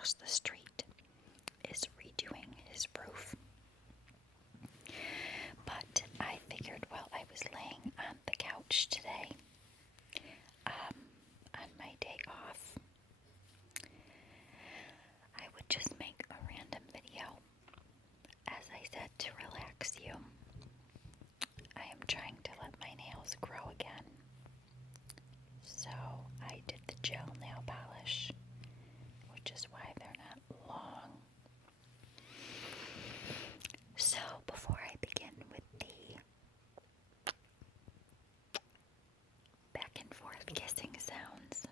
across the street is redoing his roof. But I figured while I was laying on the couch today, on my day off, I would just make a random video. As I said, to relax you. I am trying to let my nails grow again. So I did the gel nail polish, which is why they're not long. So before I begin with the back and forth kissing sounds,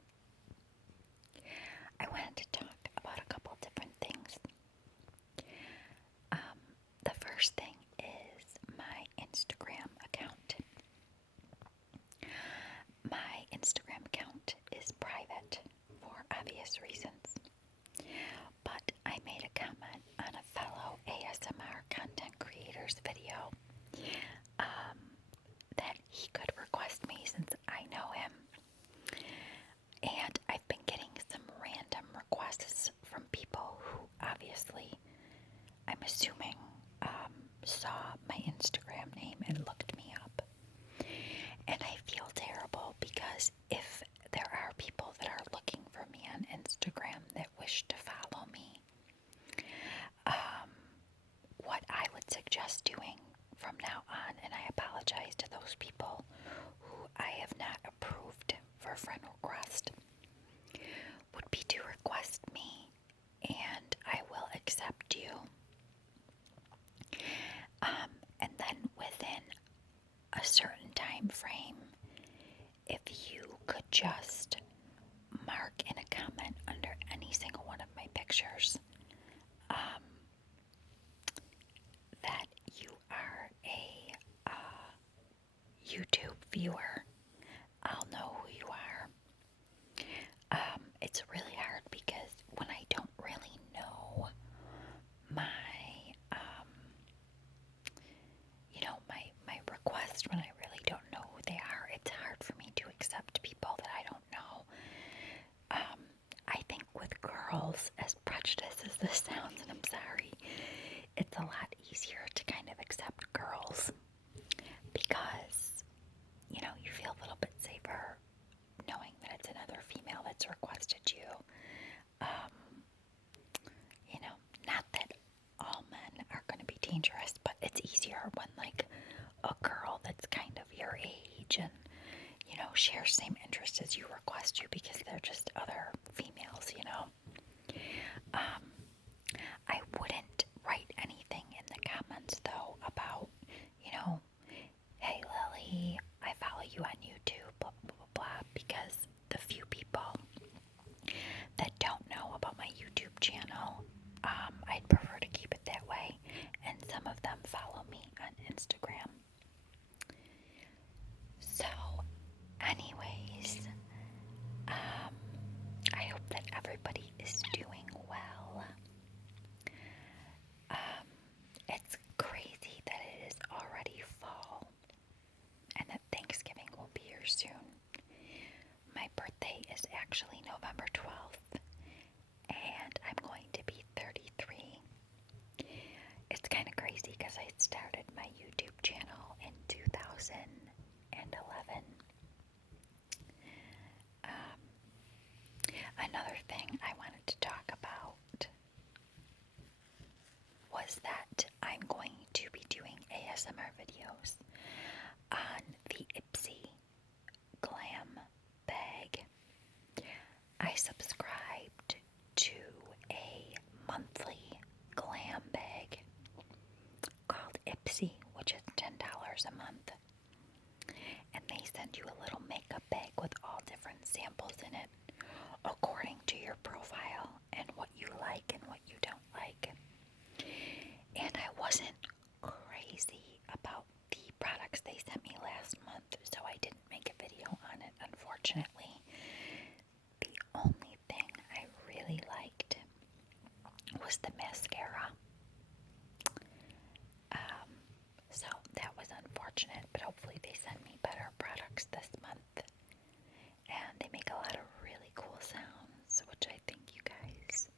I wanted to talk about a couple different things. The first thing is my Instagram account. My Instagram account is private for obvious reasons, but I made a comment on a fellow ASMR content creator's video that he could request me since I know him. And I've been getting some random requests from people who obviously, I'm assuming, saw my Instagram name and looked me up. And I feel terrible because if there are people that are looking for me on Instagram that wish to follow me, what I would suggest doing from now on, and I apologize to those people who I have not approved for friend request, would be to request me and I will accept you. And then within a certain time frame, if you could just mark in a comment under any single one of my pictures that you are a YouTube viewer, I'll know who you are. It's really hard because when I don't really know my my request, when I really don't know who they are, it's hard for me to accept people that I don't know. I think with girls, as prejudiced as this sounds, and I'm sorry, it's a lot easier to kind of accept girls because, you feel a little bit safer knowing that it's another female that's requested you. Not that all men are going to be dangerous, but it's easier when, like, a girl that's kind of your age and, shares same interests as you request you because they're just other females, I wouldn't write anything in the comments, though, about, hey, Lily, I follow you on YouTube, blah, blah, blah, blah, because the few people that don't know about my YouTube channel, I'd prefer to keep it that way, and some of them follow me on Instagram. So, anyways, I hope that everybody is doing well. It's crazy that it is already fall, and that Thanksgiving will be here soon. My birthday is actually November 12th, and I'm going to be 33. It's kind of crazy because I started my YouTube channel in 2011. Another thing I wanted to talk about was that I'm going to be doing ASMR videos on the Ipsy glam bag. I subscribed to a monthly glam bag called Ipsy, which is $10 a month. And they send you a little makeup bag with all different samples in it, according to your profile and what you like and what you don't like. And I wasn't crazy about the products they sent me last month, so I didn't make a video on it, unfortunately. The only thing I really liked was the mascara. So that was unfortunate, but hopefully they send me better products this month. And they make a lot of really cool sounds, which I think you guys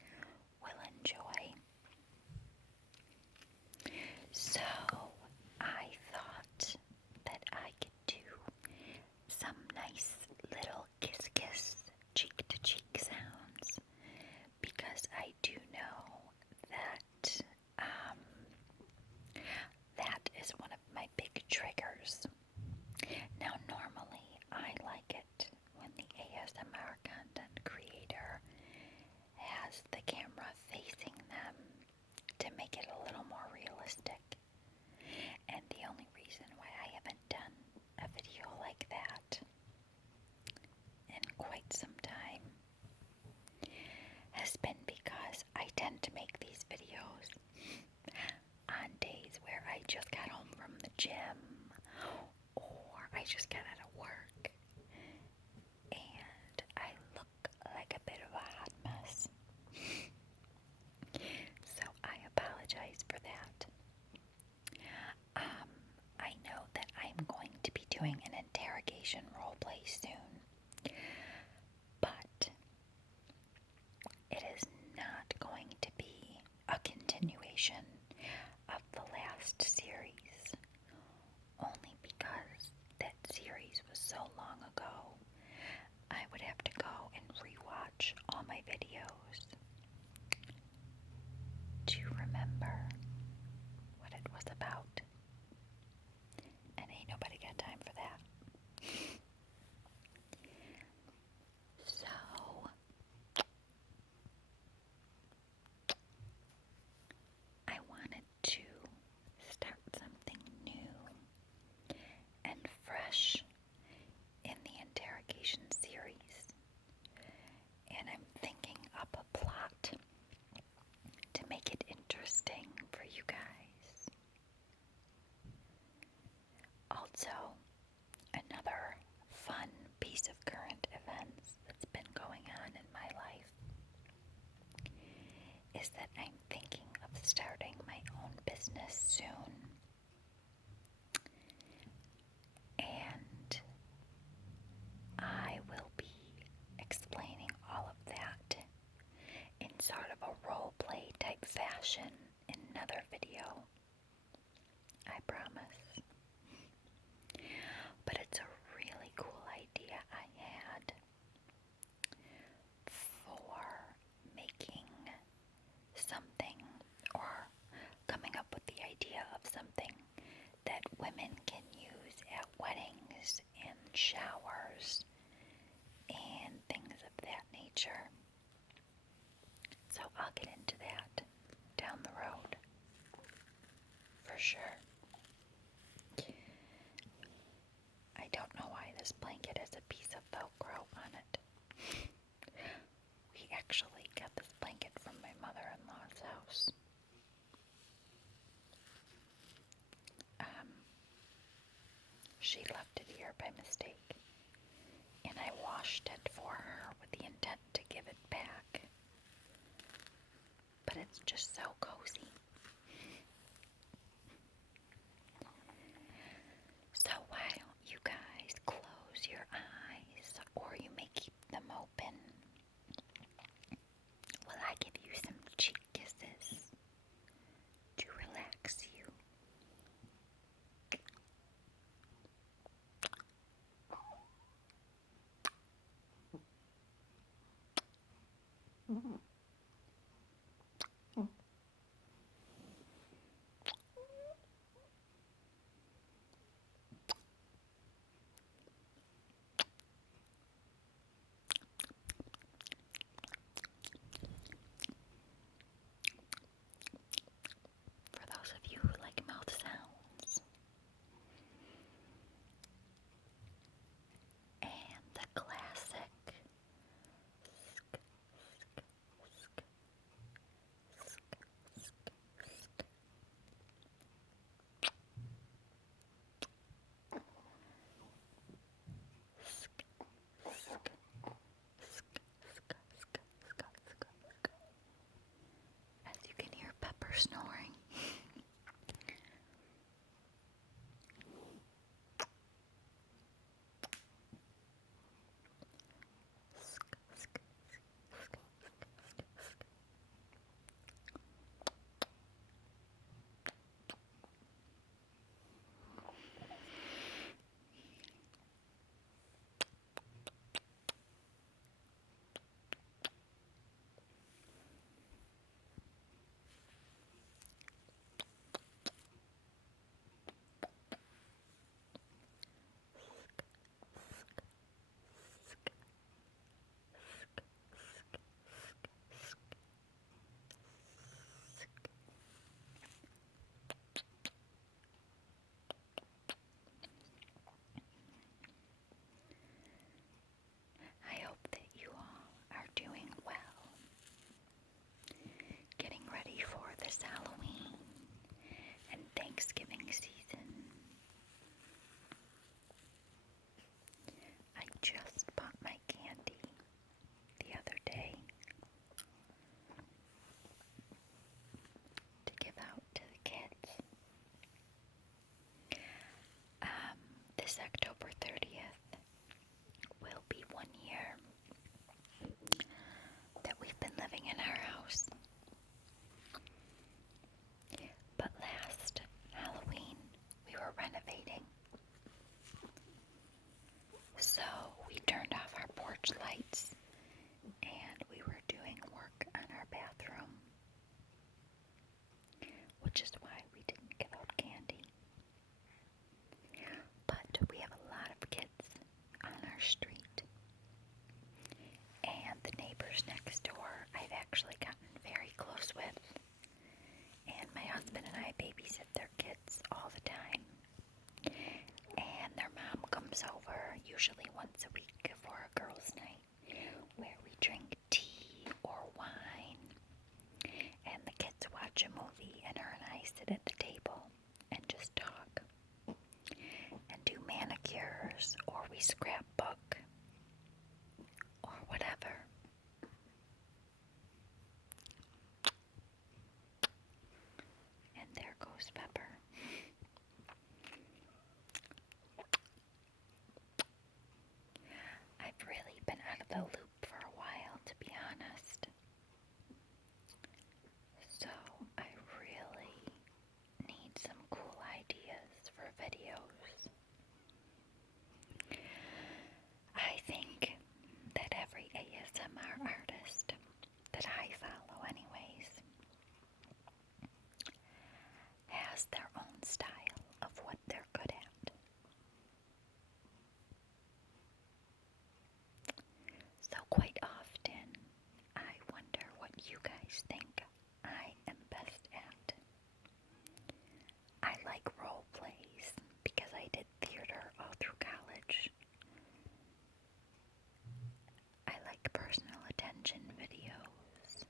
just got out of work and I look like a bit of a hot mess. So I apologize for that. I know that I'm going to be doing an interrogation roleplay soon, but it is not going to be a continuation of the last series, only because that series was so long ago. I would have to go and rewatch all my videos to remember what it was about. And ain't nobody got time for that. So, I wanted to start something new and fresh in the interrogation series. And I'm thinking up a plot to make it interesting for you guys. Also, another fun piece of current events that's been going on in my life is that I'm thinking of starting my own business soon. And I will be explaining all of that in sort of a role play type fashion in another video. I promise. But it's a really cool idea I had for making something, or coming up with the idea of something that women can use at weddings and showers and things of that nature. So I'll get into that down the road for sure. I don't know why this blanket has a piece of Velcro on it. We actually got this blanket from my mother-in-law's house. She left it here by mistake, and I washed it for her with the intent to give it back. But it's just so cozy. So why don't you guys close your eyes, or you may keep them open, while I give you some cheek kisses to relax you. For those of you who like mouth sounds, and the classic as you can hear Pepper snoring. scrapbook or whatever. And there goes Pepper. I've really been out of the loop for a while, to be honest. So I really need some cool ideas for videos. I think that every ASMR artist that I follow anyways has their own style of what they're good at. So quite often I wonder what you guys think I am best at. I like role plays because I did theater all through college. I like personal attention videos.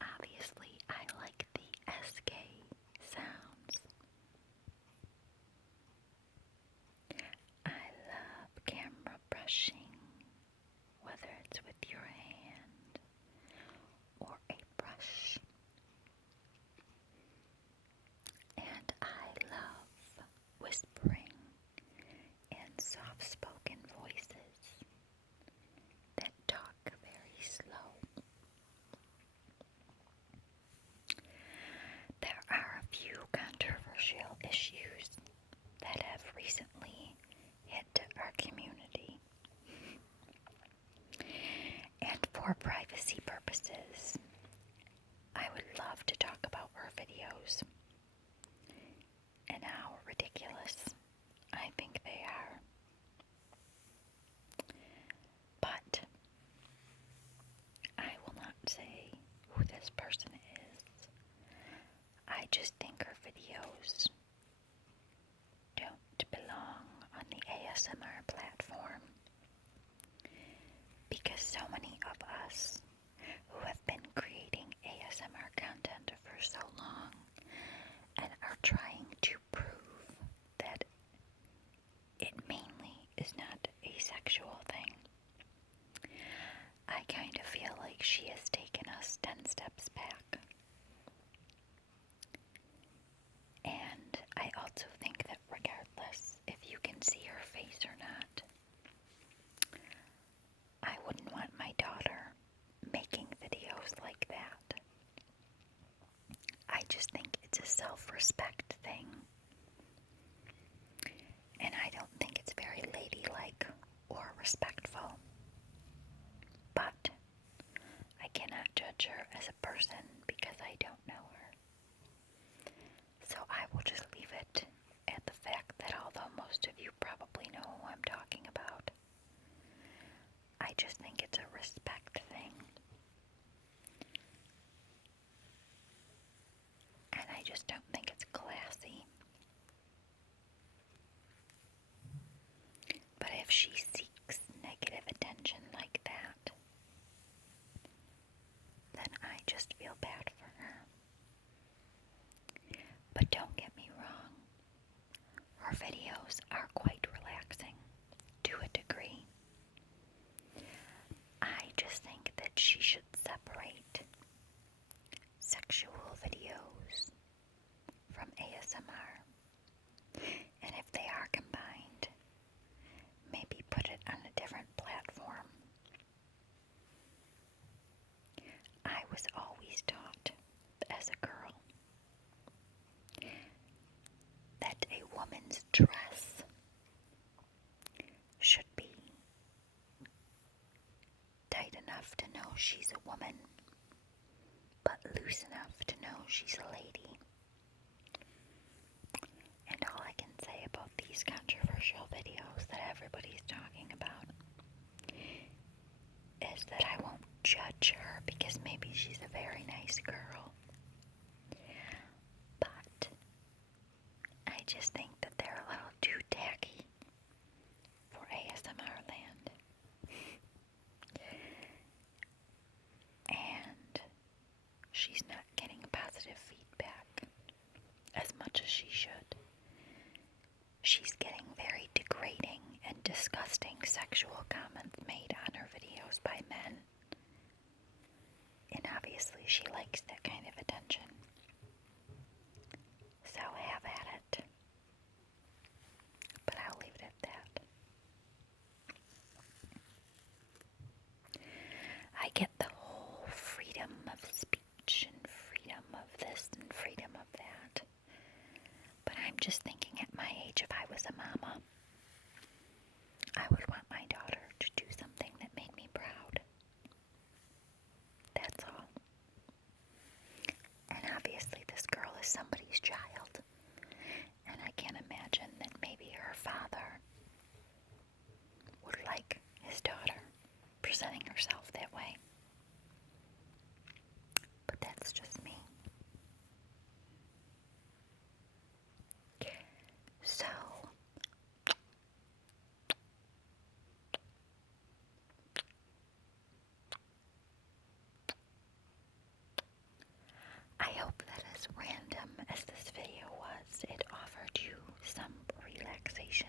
Obviously, I like the SK sounds. I love camera brushing, whether it's with your hand or a brush. And I love whispering and soft-spoken voices that talk very slow. There are a few controversial issues that have recently hit our community. And for privacy purposes, I would love to talk about her videos and how ridiculous I think they are. But I will not say who this person is. I just think her videos don't belong on the ASMR platform because so many of us who have been creating ASMR content for so long and are trying to prove that it mainly is not a sexual thing. I kind of feel like she has taken us 10 steps back. And I also think that regardless if you can see her face or not, I wouldn't want my daughter making videos like that. I just think it's a self-respect thing. And I don't think it's very ladylike or respectful. But I cannot judge her as a person because I don't know her. So I will just leave it at the fact that although most of you probably know who I'm talking about, I just think it's a respect thing. And I just don't think it's classy. But if she seeks negative attention like that, then I just feel bad for her. But don't get me wrong, her videos are quite relaxing to a degree. I just think that she should separate sexual videos from ASMR. And if they are combined, maybe put it on a different platform. I was always taught as a girl that a woman's dress should be tight enough to know she's a woman, but loose enough to know she's a lady. And all I can say about these controversial videos that everybody's talking about is that I won't judge her because maybe she's a very nice girl. But I just think that they're a little too tacky for ASMR land. negative feedback as much as she should. She's getting very degrading and disgusting sexual comments made on her videos by men. And obviously she likes that kind of attention. So have at it. But I'll leave it at that. I get the whole freedom of speech and freedom of this and freedom of that. But I'm just thinking at my age, if I was a mama, I would want my daughter to do something that made me proud. That's all. And obviously this girl is somebody's child. And I can't imagine that maybe her father would like his daughter presenting herself that way. But that's just me. So, I hope that as random as this video was, it offered you some relaxation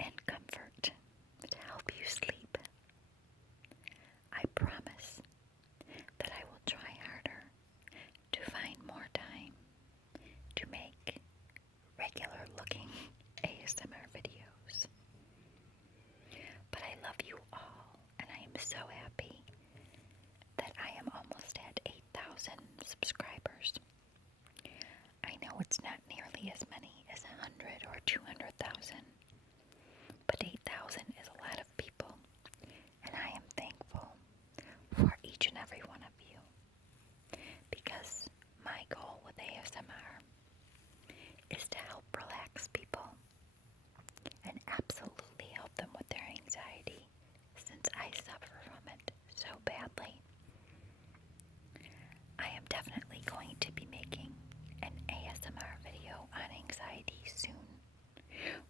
and comfort to help you sleep. I promise that I will try harder to find more time to make regular looking ASMR videos. But I love you all, and I am so happy that I am almost at 8,000 subscribers. I know it's not nearly as many as 100 or 200,000, but 8,000 is a lot of people, and I am thankful for each and every one of you, because my goal with ASMR is to help relax people and absolutely help them with their anxiety, since I suffer from it so badly. I am definitely going to be making an ASMR video on anxiety soon,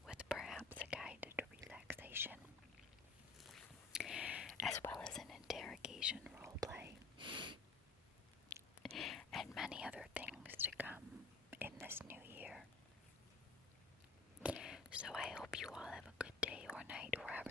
with perhaps a guided relaxation, as well as an interrogation roleplay, and many other things to come in this new year. So I hope you all have a good day or night wherever